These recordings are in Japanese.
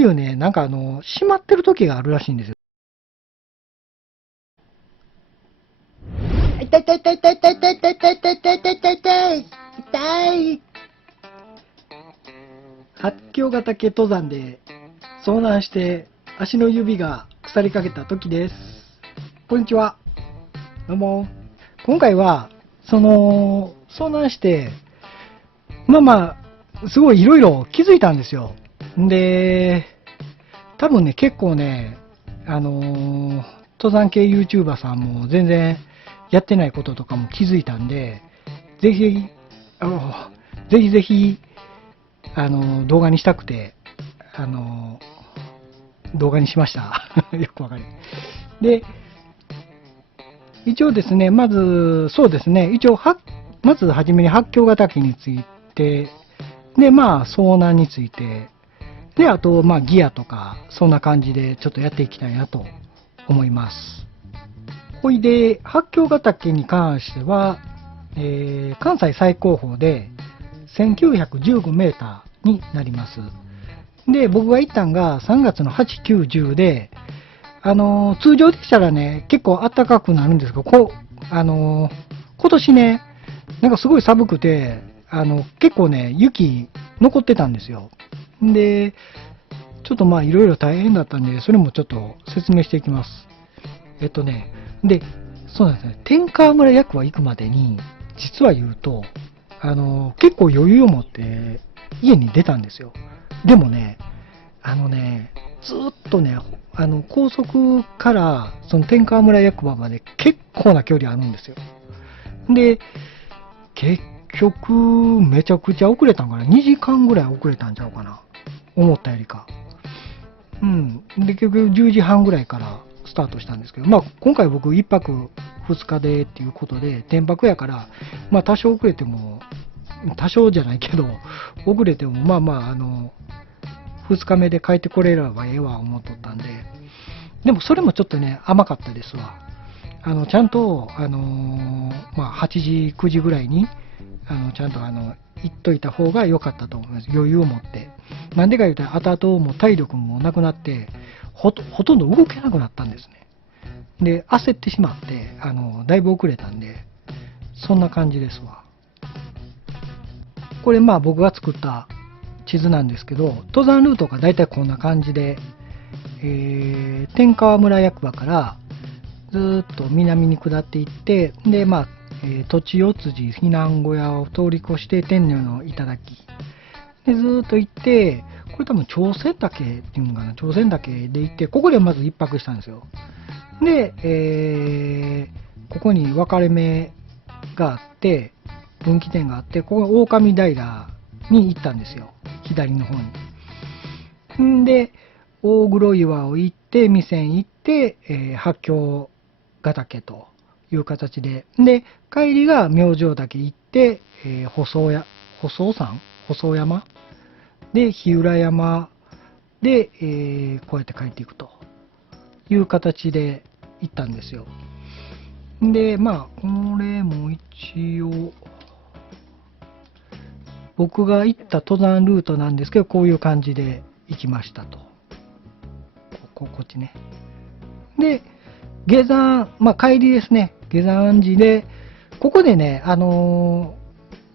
冬ね、なんか閉まってる時があるらしいんですよ。痛い痛い痛い痛い痛い痛い痛い痛い痛い痛い痛い痛い痛い痛い。八甲ヶ岳登山で遭難して足の指が腐りかけた時です。こんにちは。どうも。今回は、遭難して、すごいいろいろ気づいたんですよ。で、多分ね、結構ね、登山系 YouTuber さんも全然やってないこととかも気づいたんで、ぜひぜひ、ぜひぜひ、動画にしたくて、動画にしました。よくわかる。で、一応ですね、まず、そうですね、まずはじめに八甲ヶ岳について、で、遭難について、で、あと、ギアとか、そんな感じでちょっとやっていきたいなと思います。ほいで、八甲ヶ岳に関しては、関西最高峰で1915メーターになります。で、僕が行ったんが3月の8、9、10で、通常でしたらね、結構暖かくなるんですけど、今年ね、なんかすごい寒くて、結構ね、雪残ってたんですよ。で、ちょっといろいろ大変だったんで、それもちょっと説明していきます。で、そうなんですね、天川村役場行くまでに、実は言うと、結構余裕を持って家に出たんですよ。でもね、ずーっとね、高速からその天川村役場まで結構な距離あるんですよ。で、結局、めちゃくちゃ遅れたんかな。2時間ぐらい遅れたんちゃうかな。思ったよりか。うん。で、結局10時半ぐらいからスタートしたんですけど、今回僕1泊2日でっていうことで、天泊やから、多少遅れても、多少じゃないけど、遅れても、2日目で帰ってこれればええわ思っとったんで、でもそれもちょっとね、甘かったですわ。ちゃんと、8時、9時ぐらいに、ちゃんと行っといた方が良かったと思います。余裕を持って。なんでか言うと、後々もう体力もなくなって、ほとんど動けなくなったんですね。で、焦ってしまって、だいぶ遅れたんで、そんな感じですわ。これ僕が作った地図なんですけど、登山ルートがだいたいこんな感じで、天川村役場からずーっと南に下っていって、で、土地四辻避難小屋を通り越して天女の頂でずーっと行って、これ多分朝鮮岳っていうのかな、朝鮮岳で行って、ここでまず一泊したんですよ。で、ここに分かれ目があって、分岐点があって、ここが狼平に行ったんですよ。左の方に。んで、大黒岩を行って、弥山行って、八甲ヶ岳という形で、で、帰りが明星岳行って、細山細山で、日浦山で、こうやって帰っていくという形で行ったんですよ。で、これも一応、僕が行った登山ルートなんですけど、こういう感じで行きましたと。こっちね。で、下山、帰りですね。下山時で、ここでね、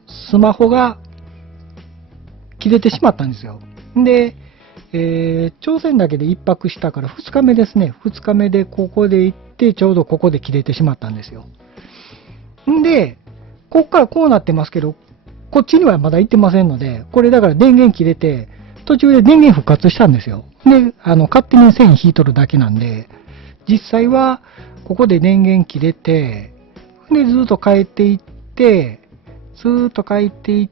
スマホが切れてしまったんですよ。で、朝鮮だけで1泊したから2日目ですね。2日目でここで行って、ちょうどここで切れてしまったんですよ。んで、こっからこうなってますけど、こっちにはまだ行ってませんので、これだから電源切れて、途中で電源復活したんですよ。で、勝手に線引いとるだけなんで、実際はここで電源切れて、で、ずっと帰っていって、ずーっと帰っていっ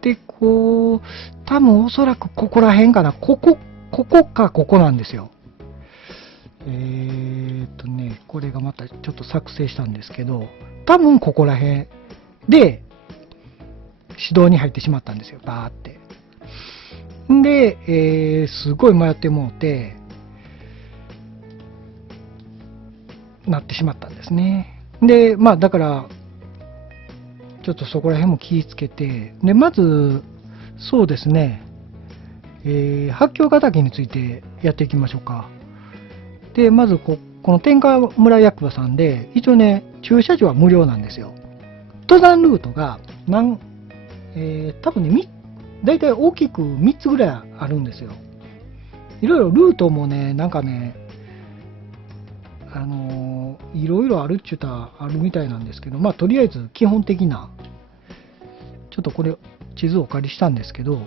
て、こう、多分おそらくここら辺かな。ここかここなんですよ。これがまたちょっと作成したんですけど、多分ここら辺で指導に入ってしまったんですよ。バーって。で、すごい迷ってもうて、なってしまったんですね。で、だから、ちょっとそこら辺も気をつけて、で、まず、そうですね、八境ヶ岳についてやっていきましょうか。で、まずこの天川村役場さんで、一応ね、駐車場は無料なんですよ。登山ルートが多分ね、大体大きく3つぐらいあるんですよ。いろいろルートもね、なんかね、いろいろあるっちゅうたらあるみたいなんですけど、まあ、とりあえず基本的な、ちょっとこれ、地図をお借りしたんですけど、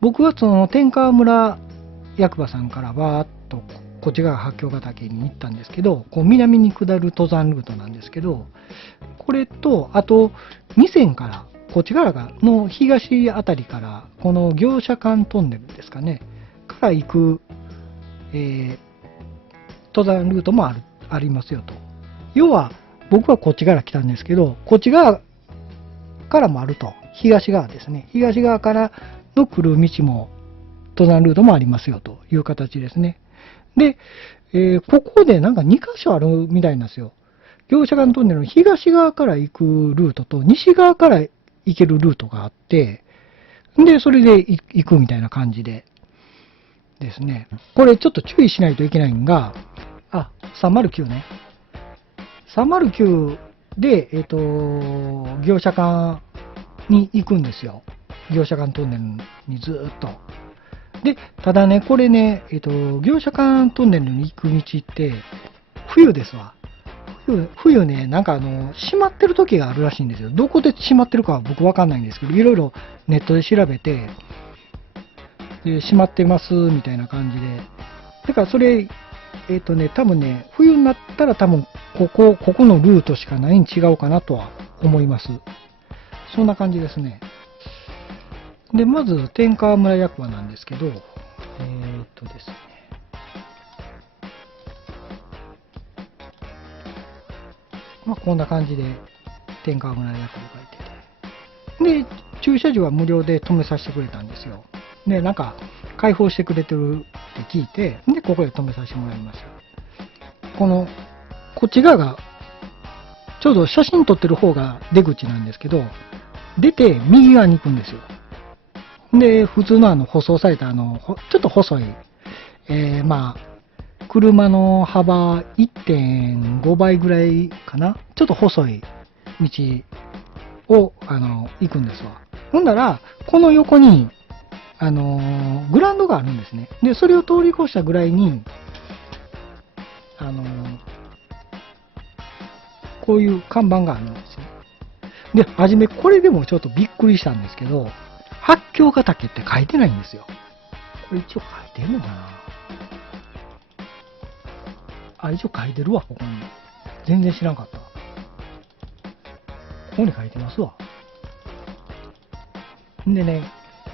僕はその天川村役場さんからバーっとこっち側八境ヶ岳に行ったんですけど、こう南に下る登山ルートなんですけど、これと、あと、二線から、こっち側の東あたりから、この業者間トンネルですかね、から行く、登山ルートもありますよと。要は、僕はこっちから来たんですけど、こっち側からもあると。東側ですね。東側からの来る道も、登山ルートもありますよという形ですね。で、ここでなんか2箇所あるみたいなんですよ。業者間トンネルの東側から行くルートと西側から行けるルートがあって、で、それで行くみたいな感じでですね。これちょっと注意しないといけないのが、309ね。309で、業者間に行くんですよ。業者間トンネルにずーっと。で、ただね、これね、業者間トンネルに行く道って、冬ですわ。冬ね、なんか閉まってる時があるらしいんですよ。どこで閉まってるかは僕わかんないんですけど、いろいろネットで調べて、で閉まってますみたいな感じで。だからそれ、多分ね、冬になったら多分ここのルートしかないに違うかなとは思います。そんな感じですね。で、まず天川村役場なんですけど、ですね。まあ、こんな感じで天川村役場がいてて。で、駐車場は無料で止めさせてくれたんですよ。で、なんか開放してくれてるって聞いて、で、ここで止めさせてもらいます。こっち側が、ちょうど写真撮ってる方が出口なんですけど、出て右側に行くんですよ。で、普通の舗装されたちょっと細い、まあ、車の幅1.5倍ぐらいかな。ちょっと細い道を、行くんですわ。ほんなら、この横に、グラウンドがあるんですね。で、それを通り越したぐらいに、こういう看板があるんですよ。で、はじめこれでもちょっとびっくりしたんですけど、八境ヶ岳って書いてないんですよ。これ一応書いてるのかな。一応書いてるわ、ここに。全然知らんかった。ここに書いてますわ。んでね、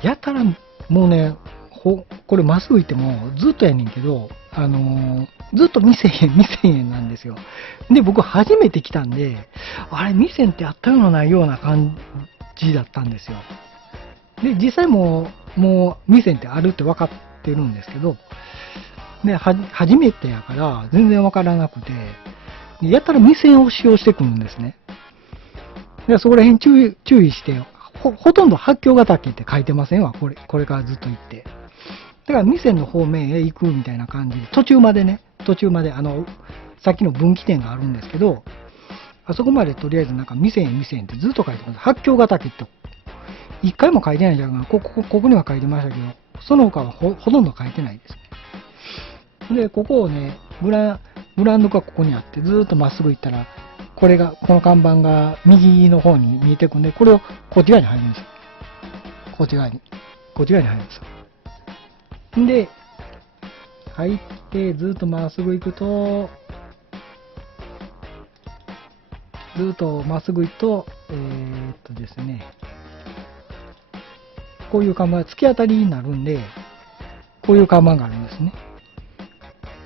やたら、もうね、これまっすぐ行ってもずっとやねんけど、ずっと未1000円、未1000円なんですよ。で、僕初めて来たんで、あれ、未1000ってあったようなないような感じだったんですよ。で、実際もう未1000ってあるって分かってるんですけど、で、初めてやから全然分からなくて、やったら未1000を使用してくるんですね。で、そこら辺注意して、ほとんど八境ヶ岳って書いてませんわ、これからずっと行って。だから未線の方面へ行くみたいな感じで、途中まで、さっきの分岐点があるんですけど、あそこまでとりあえずなんか未線ってずっと書いてます。八境ヶ岳って一回も書いてないんじゃないかな。ここには書いてましたけど、その他はほとんど書いてないですね。で、ここをね、グラウンドがここにあって、ずーっとまっすぐ行ったら、この看板が右の方に見えてくんで、これをこっち側に入るんですよ。こっち側に入るんですよ。で、入って、ずーっとまっすぐ行くと、ですね、こういう看板が突き当たりになるんで、こういう看板があるんですね。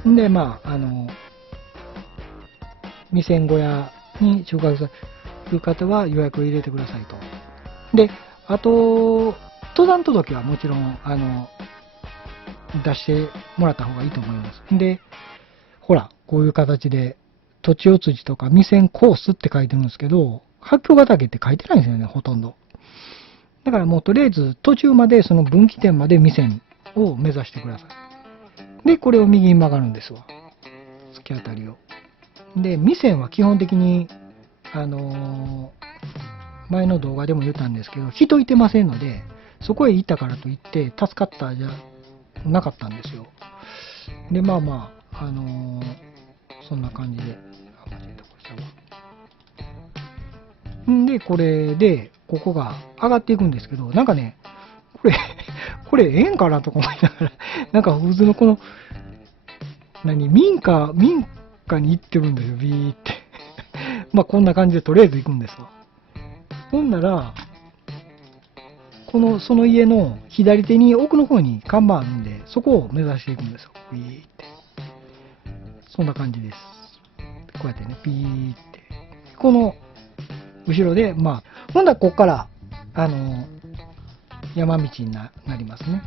で、まあ、未線小屋に宿泊される方は予約を入れてくださいと。で、あと、登山届はもちろん、出してもらった方がいいと思います。で、ほら、こういう形で、土地お辻とか未線コースって書いてるんですけど、八境ヶ岳って書いてないんですよね、ほとんど。だからもうとりあえず途中までその分岐点まで未線を目指してください。で、これを右に曲がるんですわ。突き当たりを。で、未線は基本的に、前の動画でも言ったんですけど、人いてませんので、そこへ行ったからといって助かったじゃなかったんですよ。で、まあまあ、そんな感じで。あ、間違えた、これちゃうわ。んで、これで、ここが上がっていくんですけど、なんかね、これええんかなとか思いながら、なんか普通のこの、民家に行ってるんですよ、ビーって。まあこんな感じでとりあえず行くんですわ。ほんなら、その家の左手に奥の方に看板あるんで、そこを目指していくんですよ。ビーって。そんな感じです。こうやってね、ビーって。この後ろで、まあ、ほんだらここから、山道になりますね。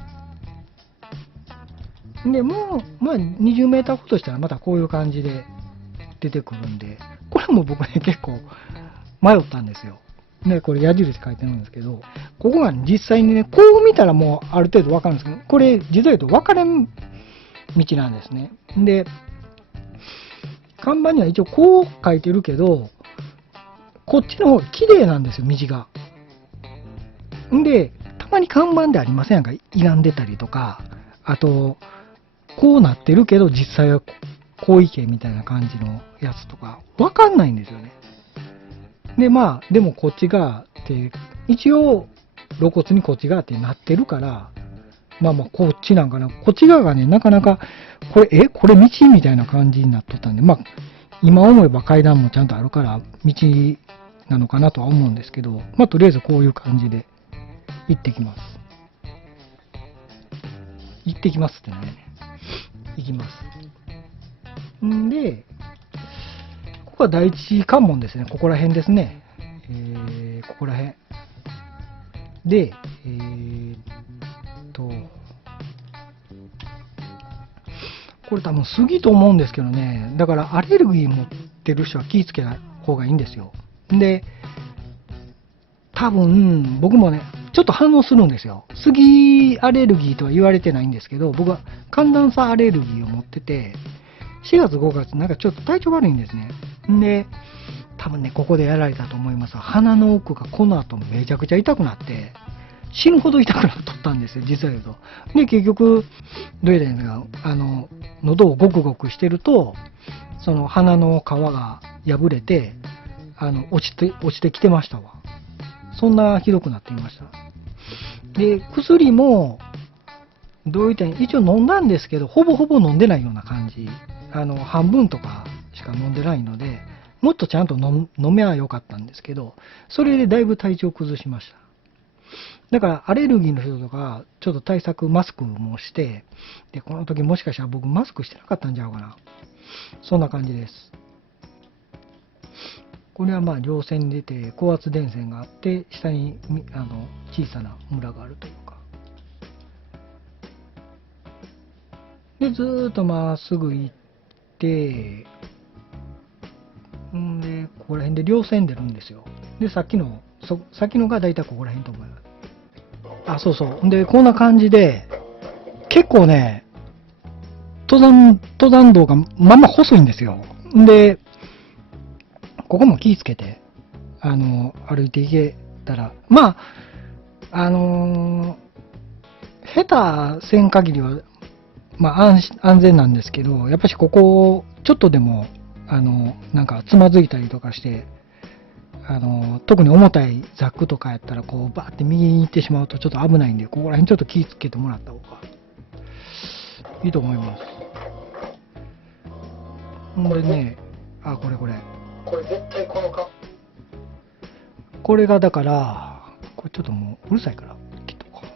で、もう、まあ、20メーターほどしたらまたこういう感じで出てくるんで、これも僕ね、結構迷ったんですよ。ね、これ矢印書いてるんですけど、ここが、ね、実際にね、こう見たらもうある程度わかるんですけど、これ実は言うと分かれ道なんですね。で、看板には一応こう書いてるけど、こっちの方が綺麗なんですよ、道が。んで、たまに看板でありませんか、歪んでたりとか、あと、こうなってるけど、実際はこう行けみたいな感じのやつとか、わかんないんですよね。で、まあ、でもこっち側って、一応、露骨にこっち側ってなってるから、まあまあ、こっちなんかな。こっち側がね、なかなか、これ道みたいな感じになっとったんで、まあ、今思えば階段もちゃんとあるから、道なのかなとは思うんですけど、まあ、とりあえずこういう感じで行ってきます。行ってきますってね。行きます。んで、ここは第一関門ですね。ここら辺ですね。ここら辺。で、これ多分杉と思うんですけどね。だからアレルギー持ってる人は気をつけない方がいいんですよ。で、多分僕もね、ちょっと反応するんですよ。杉アレルギーとは言われてないんですけど、僕は寒暖差アレルギーを持ってて、4月5月なんかちょっと体調悪いんですね。で、多分ね、ここでやられたと思います。鼻の奥がこの後めちゃくちゃ痛くなって、死ぬほど痛くなっとったんですよ、実は言うと。で、結局、どうやらいいんですか、喉をゴクゴクしてると、その鼻の皮が破れて、落ちてきてましたわ。そんなひどくなっていました。で、薬も、どういった一応飲んだんですけど、ほぼほぼ飲んでないような感じ。半分とかしか飲んでないので、もっとちゃんと飲めばよかったんですけど、それでだいぶ体調を崩しました。だからアレルギーの人とか、ちょっと対策、マスクもして、で、この時もしかしたら僕マスクしてなかったんちゃうかな。そんな感じです。これはまあ稜線に出て高圧電線があって、下に小さな村があるというか。で、ずーっとまっすぐ行って、んで、ここら辺で稜線出るんですよ。で、さっきのがだいたいここら辺と思います。あ、そうそう。で、こんな感じで、結構ね、登山道がまんま細いんですよ。で、ここも気ぃつけて、歩いていけたら、まあ、下手せん限りは、まあ安全なんですけど、やっぱしここ、ちょっとでも、なんかつまずいたりとかして、特に重たいザックとかやったら、こう、バーって右に行ってしまうとちょっと危ないんで、ここら辺ちょっと気ぃつけてもらった方がいいと思います。ほんでね、あ、これ。これ絶対これがだから、これちょっともううるさいから、切っとこう。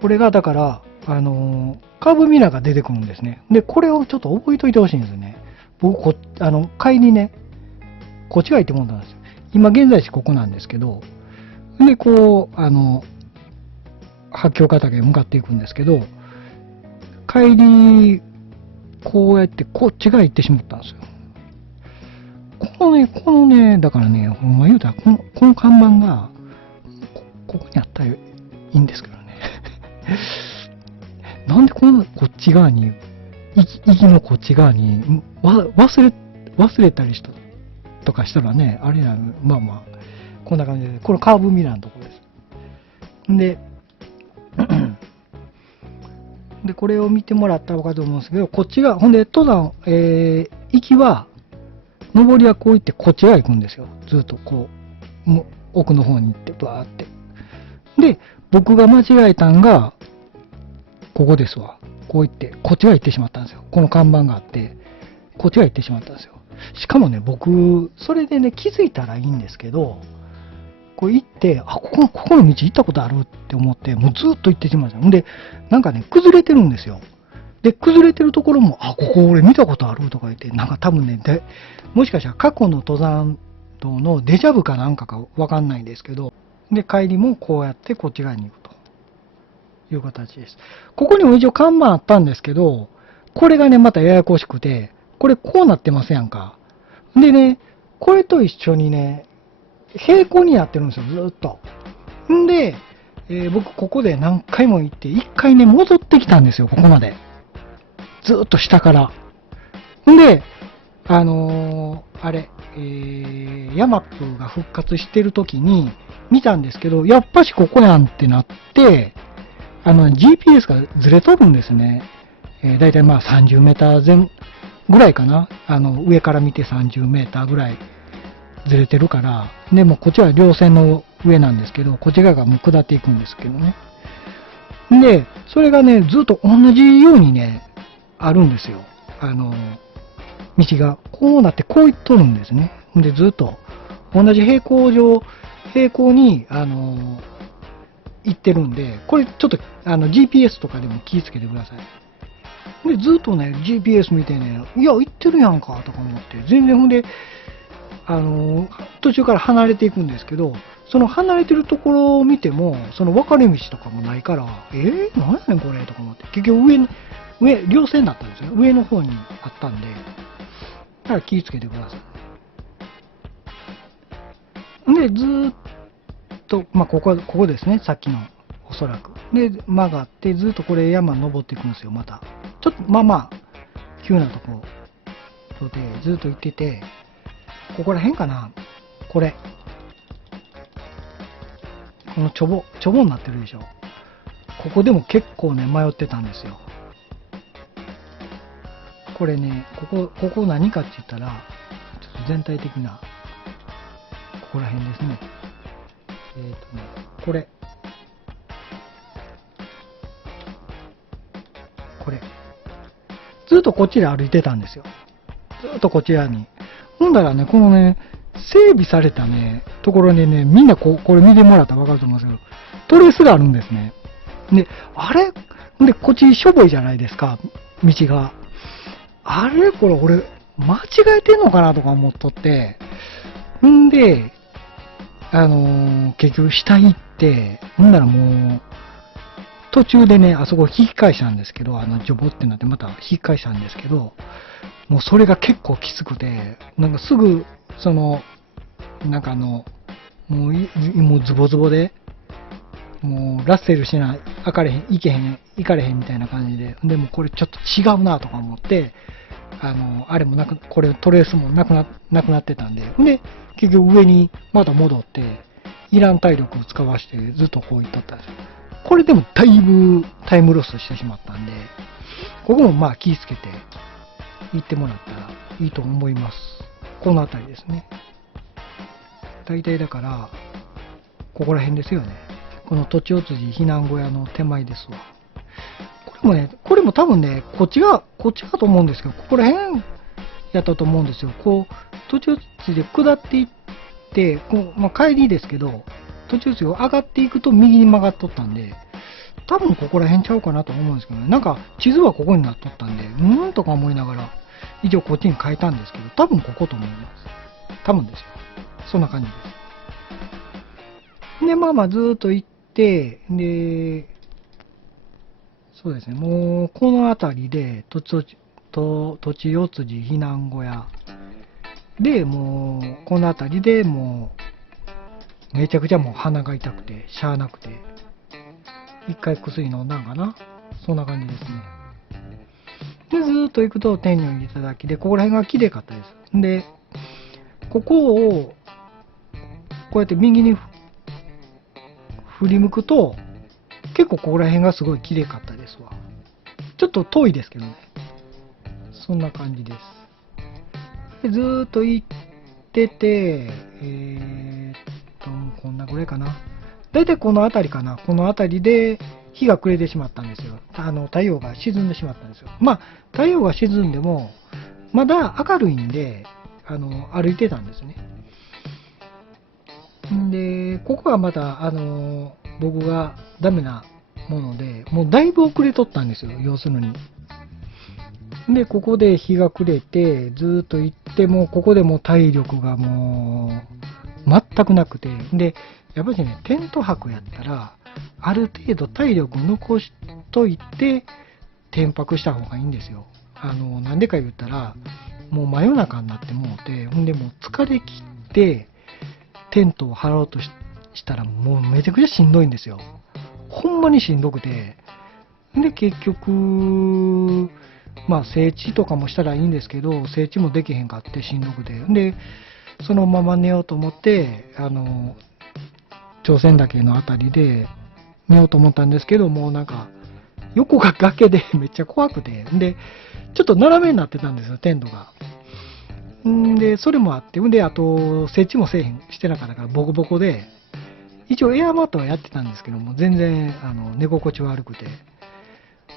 これがだから、カーブミラーが出てくるんですね。で、これをちょっと覚えといてほしいんですよね。僕、帰りね、こっちが行ってもんだんですよ。今現在地ここなんですけど、で、こう、八境ヶ岳へ向かっていくんですけど、帰り、こうやってこっちが行ってしまったんですよ。このね、だからね、ほんま言うたら、この看板が、ここにあったらいいんですけどね。なんでこっち側に、息のこっち側に、忘れたりしたとかしたらね、あれなの、まあまあ、こんな感じで、これカーブミラーのところです。で、で、これを見てもらったら分かると思うんですけど、こっちが、ほんで、登山、行きは、上りはこう行って、こっち側行くんですよ。ずっとこう、奥の方に行って、バーって。で、僕が間違えたんが、ここですわ。こう行って、こっち側行ってしまったんですよ。この看板があって、こっち側行ってしまったんですよ。しかもね、僕、それでね、気づいたらいいんですけど、こう行って、あ、ここの道行ったことあるって思って、もうずっと行ってしまうんですよ。で、なんかね、崩れてるんですよ。で、崩れてるところも、あ、ここ俺見たことあるとか言って、なんか多分ね、もしかしたら過去の登山道のデジャブかなんかかわかんないんですけど、で、帰りもこうやってこっち側に行くという形です。ここにも一応看板あったんですけど、これがね、またややこしくて、これこうなってますやんか。でね、これと一緒にね、平行にやってるんですよ、ずーっと。んで、僕ここで何回も行って、一回ね、戻ってきたんですよ、ここまで。ずーっと下から。んで、あれ、ヤマップが復活してる時に見たんですけど、やっぱしここやんってなって、GPS がずれとるんですね。だいたいまあ30メーター前ぐらいかな。上から見て30メーターぐらいずれてるから、でもこっちは稜線の上なんですけど、こっち側がもう下っていくんですけどね。で、それがね、ずっと同じようにね、あるんですよ。道が。こうなってこういっとるんですね。で、ずっと同じ平行に、行ってるんで、これちょっとGPS とかでも気をつけてください。で、ずっとね、GPS 見てね、いや、行ってるやんかとか思って、全然ほんで、途中から離れていくんですけど、その離れてるところを見ても、その分かれ道とかもないから、何やねんこれとか思って、結局稜線だったんですよ。上の方にあったんで、だから気をつけてください。で、ずーっと、まあ、ここですね、さっきの、おそらく。で、曲がって、ずっとこれ山登っていくんですよ、また。ちょっと、まあまあ、急なところで、ずっと行ってて、ここら辺かな、これ。このちょぼになってるでしょ。ここでも結構ね、迷ってたんですよ。これね、ここ何かって言ったら、ちょっと全体的な、ここら辺ですね。これ。これ。ずっとこっちで歩いてたんですよ。ずっとこちらに。ほんだらね、このね、整備されたね、ところにね、みんなこれ見てもらったらわかると思うんですけど、トレースがあるんですね。で、あれで、こっちしょぼいじゃないですか、道が。あれこれ俺、間違えてんのかなとか思っとって、んで、結局下行って、ほんならもう、途中でね、あそこ引き返したんですけど、ジョボってなってまた引き返したんですけど、もうそれが結構きつくて、なんかすぐ、なんかもうズボズボで、もうラッセルしない、あかれへん、行かれへんみたいな感じで、でもこれちょっと違うなとか思って、あれもこれトレースもなくなってたんで、で、結局上にまた戻って、いらん体力を使わしてずっとこう行っとったんですよ。これでもだいぶタイムロスしてしまったんで、ここもまあ気をつけて行ってもらったらいいと思います。この辺りですね。大体だから、ここら辺ですよね。この土地おつじ避難小屋の手前ですわ。これも多分ね、こっちがと思うんですけど、ここら辺やったと思うんですよ。こう、途中地で下っていって、まあ、帰りですけど、途中地を上がっていくと右に曲がっとったんで、多分ここら辺ちゃうかなと思うんですけどね。なんか地図はここになっとったんで、とか思いながら、一応こっちに変えたんですけど、多分ここと思います。多分ですよ。そんな感じです。で、まあまあずーっと行って、で、そうですね、もうこの辺りで土地四つじ避難小屋でもうこの辺りでもめちゃくちゃもう鼻が痛くて、しゃあなくて、一回薬飲んだんかな。そんな感じですね。で、ずーっと行くと天女いただきで、ここら辺が綺麗かったです。で、ここを、こうやって右に振り向くと、結構ここら辺がすごい綺麗かったですわ。ちょっと遠いですけどね。そんな感じです。でずーっと行ってて、こんなぐらいかな。だいたいこの辺りかな。この辺りで日が暮れてしまったんですよ。太陽が沈んでしまったんですよ。まあ、太陽が沈んでも、まだ明るいんで、歩いてたんですね。で、ここがまた、僕がダメなもので、もうだいぶ遅れとったんですよ、要するに。で、ここで日が暮れて、ずーっと行っても、ここでもう体力がもう、全くなくて、で、やっぱりね、テント泊やったら、ある程度体力残しといて、転泊した方がいいんですよ。なんでか言ったら、もう真夜中になってもうて、ほんでもう疲れ切って、テントを張ろうとしたら、もうめちゃくちゃしんどいんですよ。ほんまにしんどくて、で、結局、まあ、整地とかもしたらいいんですけど、整地もできへんかってしんどくて。で、そのまま寝ようと思って、朝鮮岳のあたりで寝ようと思ったんですけど、もうなんか、横が崖でめっちゃ怖くて、で、ちょっと斜めになってたんですよ、テントが。で、それもあって、で、あと、設置もせえへん、してなかったから、ボコボコで、一応エアマットはやってたんですけども、全然、寝心地悪くて。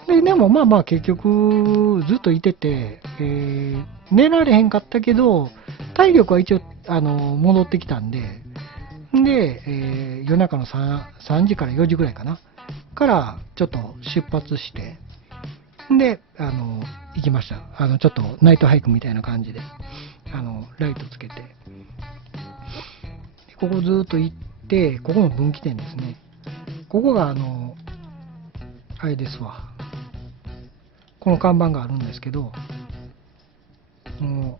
でもまあまあ結局、ずっといてて、寝られへんかったけど、体力は一応、戻ってきたんで、で、夜中の 3時から4時ぐらいかな。から、ちょっと出発して、で、行きました。ちょっとナイトハイクみたいな感じで、ライトつけて。ここずっと行って、ここの分岐点ですね。ここが、あれですわ。この看板があるんですけど、も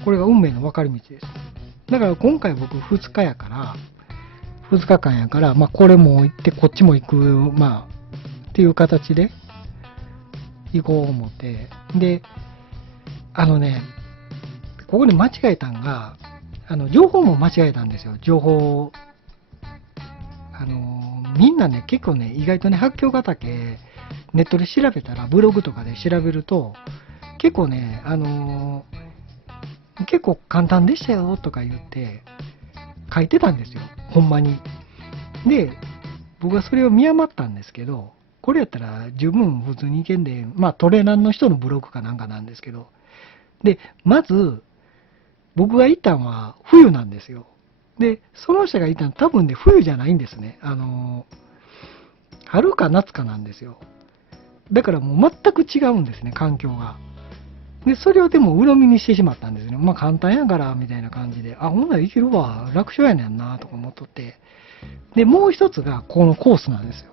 う、これが運命の分かれ道です。だから今回僕2日やから、2日間やから、まあこれも行って、こっちも行く、まあ、っていう形で行こう思って。で、ここで間違えたんが、情報も間違えたんですよ。情報、みんなね、結構ね、意外とね、八京ヶ岳、ネットで調べたら、ブログとかで調べると、結構ね、結構簡単でしたよとか言って書いてたんですよ。ほんまに。で、僕はそれを見余ったんですけど、これやったら十分普通にいけんで、まあトレーナーの人のブログかなんかなんですけど、で、まず、僕が行ったのは冬なんですよ。で、その人が行ったの多分ね、冬じゃないんですね。春か夏かなんですよ。だからもう全く違うんですね、環境が。で、それをでも鵜呑みにしてしまったんですね。まあ簡単やから、みたいな感じで。あ、ほんならいけるわ。楽勝やねんな、とか思っとって。で、もう一つがこのコースなんですよ。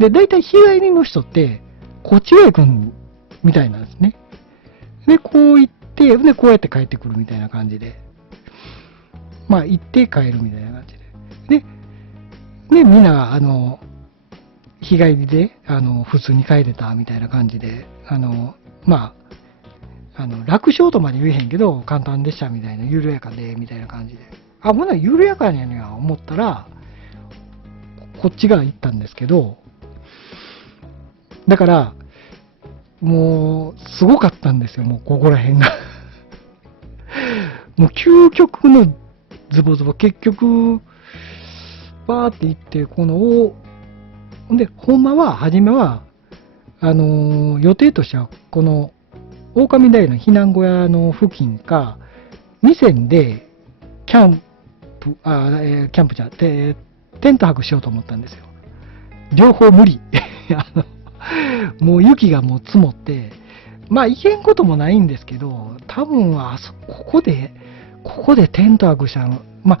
で、大体日帰りの人って、こっちへ行くみたいなんですね。で、こう行って、で、こうやって帰ってくるみたいな感じで。まあ行って帰るみたいな感じで。で、みんな、日帰りで、普通に帰れたみたいな感じで、まあ、楽勝とまで言えへんけど、簡単でしたみたいな、緩やかで、みたいな感じで。あ、ほな、緩やかやねや思ったら、こっち側行ったんですけど、だから、もう、すごかったんですよ、もう、ここら辺が。もう、究極のズボズボ、結局、バーって行って、この、で、ほんまは、初めは、予定としては、この、狼平の避難小屋の付近か、2000で、キャンプ、キャンプじゃ、テント泊しようと思ったんですよ。両方無理。もう雪がもう積もって、まあ行けんこともないんですけど、多分はここでテント泊したの、まあ、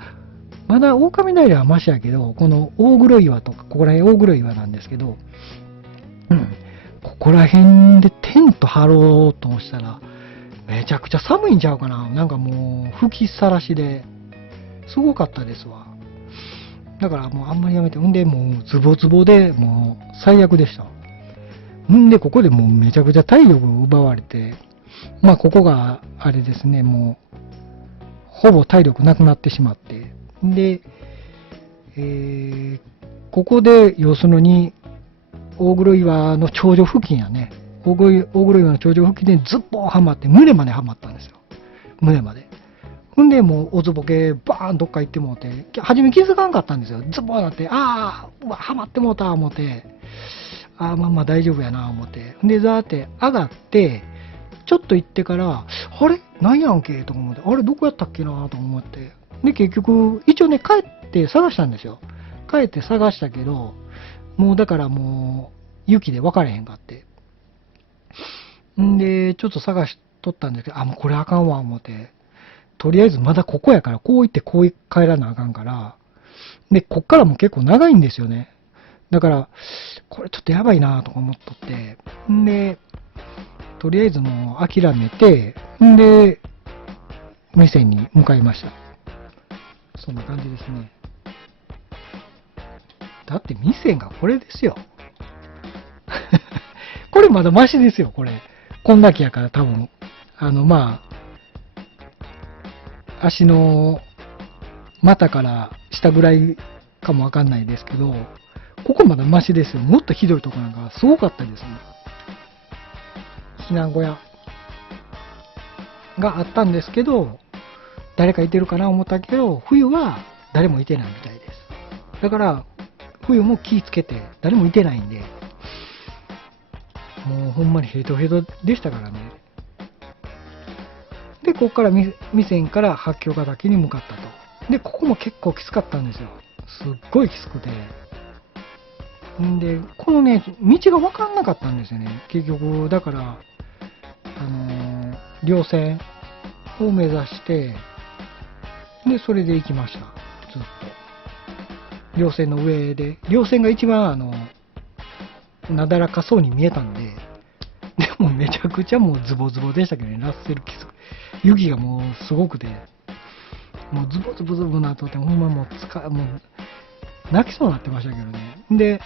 まだ狼平はマシやけど、この大黒岩とか、ここら辺大黒岩なんですけど、うん、ここら辺でテント張ろうとしたら、めちゃくちゃ寒いんちゃうかな。なんかもう吹きさらしで、すごかったですわ。だからもうあんまりやめて、んでもうズボズボでもう最悪でした。んでここでもうめちゃくちゃ体力を奪われて、まあここがあれですね、もうほぼ体力なくなってしまって、で、ここで要するに大黒岩の頂上付近やね、大黒岩の頂上付近でズッポーはまって胸まではまったんですよ。胸まで。ほんで、もう、おずぼけ、バーンどっか行ってもうて、初め気づかんかったんですよ。ズボーなって、ああ、うわ、はまってもうた、思って、ああ、まあまあ大丈夫やな、思って。で、ザーって上がって、ちょっと行ってから、あれなんやんけと思って、あれどこやったっけなと思って。で、結局、一応ね、帰って探したんですよ。帰って探したけど、もうだからもう、雪で分かれへんかって。んで、ちょっと探しとったんですけど、あ、もうこれあかんわ、思って。とりあえずまだここやから、こう行ってこう帰らなあかんから、で、こっからも結構長いんですよね。だから、これちょっとやばいなとか思っとって、んで、とりあえずもう諦めて、んで、店に向かいました。そんな感じですね。だって店がこれですよ。これまだマシですよ、これ。こんだけやから多分。まあ、足の股から下ぐらいかもわかんないですけど、ここまだマシですよ。もっとひどいとこなんかすごかったですね。避難小屋があったんですけど、誰かいてるかな思ったけど、冬は誰もいてないみたいです。だから、冬も気ぃつけて、誰もいてないんで、もうほんまにヘトヘトでしたからね。で、ここから店から八京ヶ岳に向かったと。で、ここも結構きつかったんですよ。すっごいきつくて。んで、このね、道が分かんなかったんですよね。結局、だから、稜線を目指して、で、それで行きました。ずっと。稜線の上で。稜線が一番、なだらかそうに見えたんで、でもめちゃくちゃもうズボズボでしたけどね、ラッセルキス。雪がもうすごくて、もうズボズボズボなっとって、ほんまもう泣きそうになってましたけどね。で、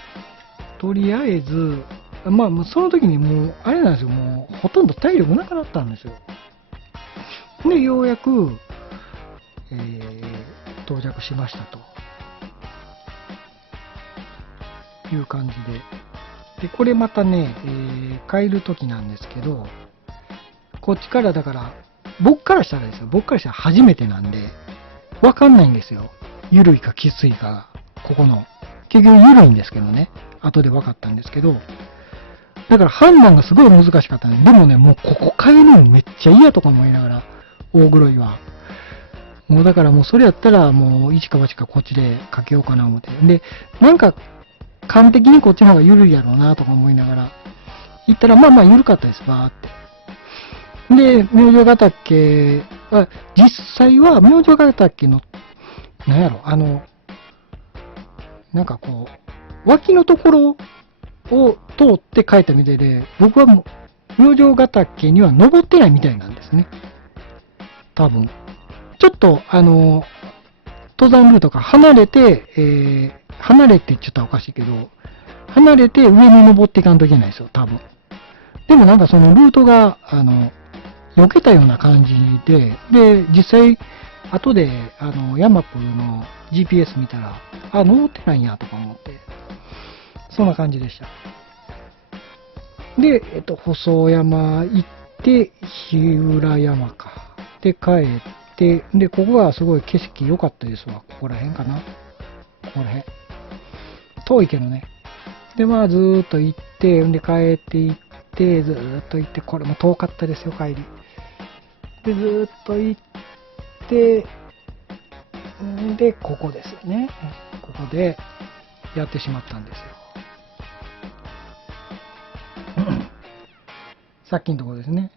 とりあえず、まあ、もうその時にもう、あれなんですよ、もうほとんど体力なくなったんですよ。で、ようやく、到着しましたという感じで。で、これまたね、帰る時なんですけど、こっちからだから、僕からしたらですよ、僕からしたら初めてなんで、わかんないんですよ。緩いかきついかが、ここの。結局緩いんですけどね、後で分かったんですけど、だから判断がすごい難しかったね。でもね、もうここ帰るのめっちゃ嫌とか思いながら、大黒いは。もうだからもうそれやったらもう一か八かこっちでかけようかな思って。で、なんか完璧にこっちの方が緩いやろうなとか思いながら、行ったらまあまあ緩かったです、バーって。で、明星ヶ岳は、実際は明星ヶ岳の、なんやろ、なんかこう、脇のところを通って帰ったみたいで、僕はもう、明星ヶ岳には登ってないみたいなんですね。多分。ちょっと、登山ルートから離れて、離れてって言ったらおかしいけど、離れて上に登っていかんといけないですよ、多分。でもなんかそのルートが、避けたような感じで、で、実際、後で、ヤマプの GPS 見たら、あ、登ってないんやとか思って、そんな感じでした。で、細山行って、日浦山か。で、帰って、で、ここがすごい景色良かったですわ。ここら辺かな。ここら辺。遠いけどね。で、まあ、ずーっと行って、で、帰って行って、ずーっと行って、これも遠かったですよ、帰り。で、ずーっと行って、で、ここですよね。ここでやってしまったんですよ。さっきのところですね。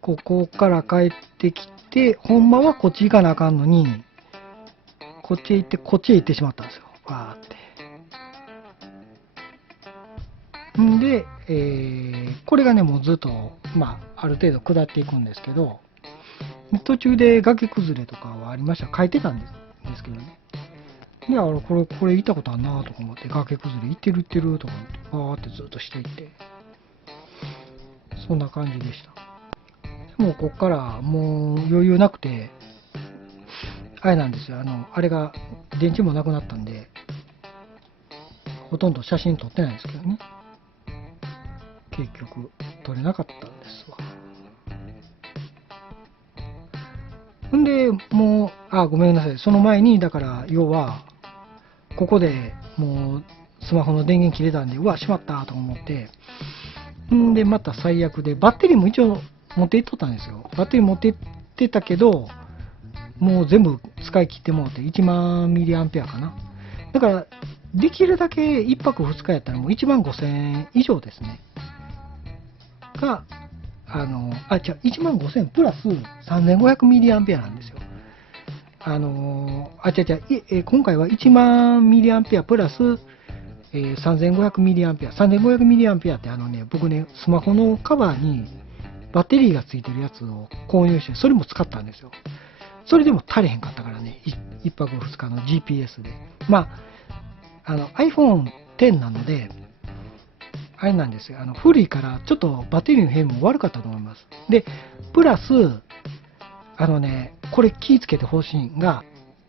ここから帰ってきて、ほんまはこっち行かなあかんのに、こっちへ行って、こっちへ行ってしまったんですよ。わーって。んで、これがね、もうずっと、ある程度下っていくんですけど、途中で崖崩れとかはありました。書いてたんですけどね。で、これ行ったことあるなとか思って、崖崩れ行ってるとか思って、あーってずっとしていって、そんな感じでした。もうこっからもう余裕なくて、あれなんですよ、あれが電池もなくなったんで、ほとんど写真撮ってないんですけどね。結局、撮れなかったんですわ。んで、もう、ごめんなさい。その前に、だから、要は、ここでもう、スマホの電源切れたんで、うわ、しまったと思って、んで、また最悪で、バッテリーも一応持っていっとったんですよ。バッテリー持っていってたけど、もう全部使い切ってもうて、1万ミリアンペアかな。だから、できるだけ1泊2日やったらもう1万5000円以上ですね。が、違う、1万5000プラス3500ミリアンペアなんですよ。今回は1万ミリアンペアプラス、3500ミリアンペア。3500ミリアンペアって僕ね、スマホのカバーにバッテリーがついてるやつを購入して、それも使ったんですよ。それでも足りへんかったからね、1泊2日の GPS で。iPhone X なので、あれなんですよ、古いからちょっとバッテリーの変も悪かったと思います。で、プラス、これ気ぃつけてほしいんが、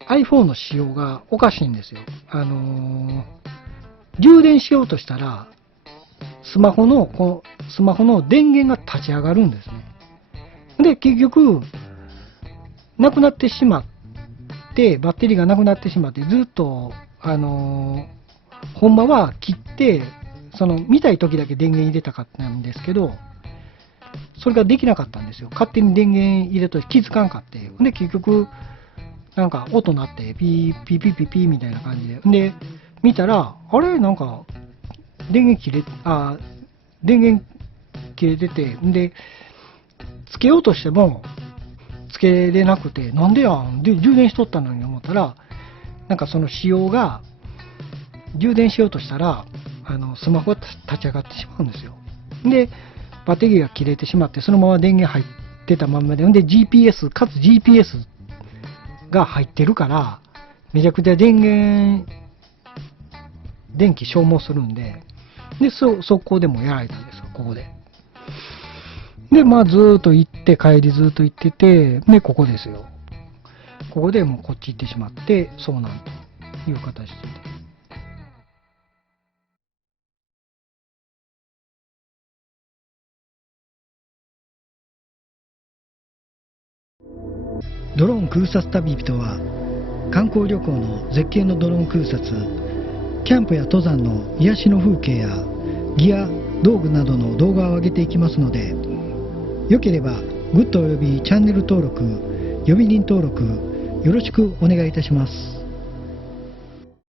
iPhone の仕様がおかしいんですよ。充電しようとしたら、スマホの電源が立ち上がるんですね。で、結局、なくなってしまって、バッテリーがなくなってしまって、ずっと、ほんまは切って、見たい時だけ電源入れたかったんですけど、それができなかったんですよ。勝手に電源入れと気づかんかって。で、結局、なんか音鳴って、ピーピーピーピーピーみたいな感じで。で、見たら、あれなんか、電源切れてて、で、つけようとしても、つけれなくて、なんでやん、で、充電しとったのに思ったら、なんかその仕様が、充電しようとしたら、スマホが立ち上がってしまうんですよ。で、バッテリーが切れてしまって、そのまま電源入ってたまんまで、で、GPS が入ってるから、めちゃくちゃ電気消耗するんで、で、速攻でもやられたんですよ、ここで。で、ずーっと行って、帰りずーっと行ってて、で、ここですよ。ここでもうこっち行ってしまって、遭難という形で。ドローン空撮旅人は、観光旅行の絶景のドローン空撮、キャンプや登山の癒しの風景やギア、道具などの動画を上げていきますので、よければグッドおよびチャンネル登録、呼び鈴登録よろしくお願いいたします。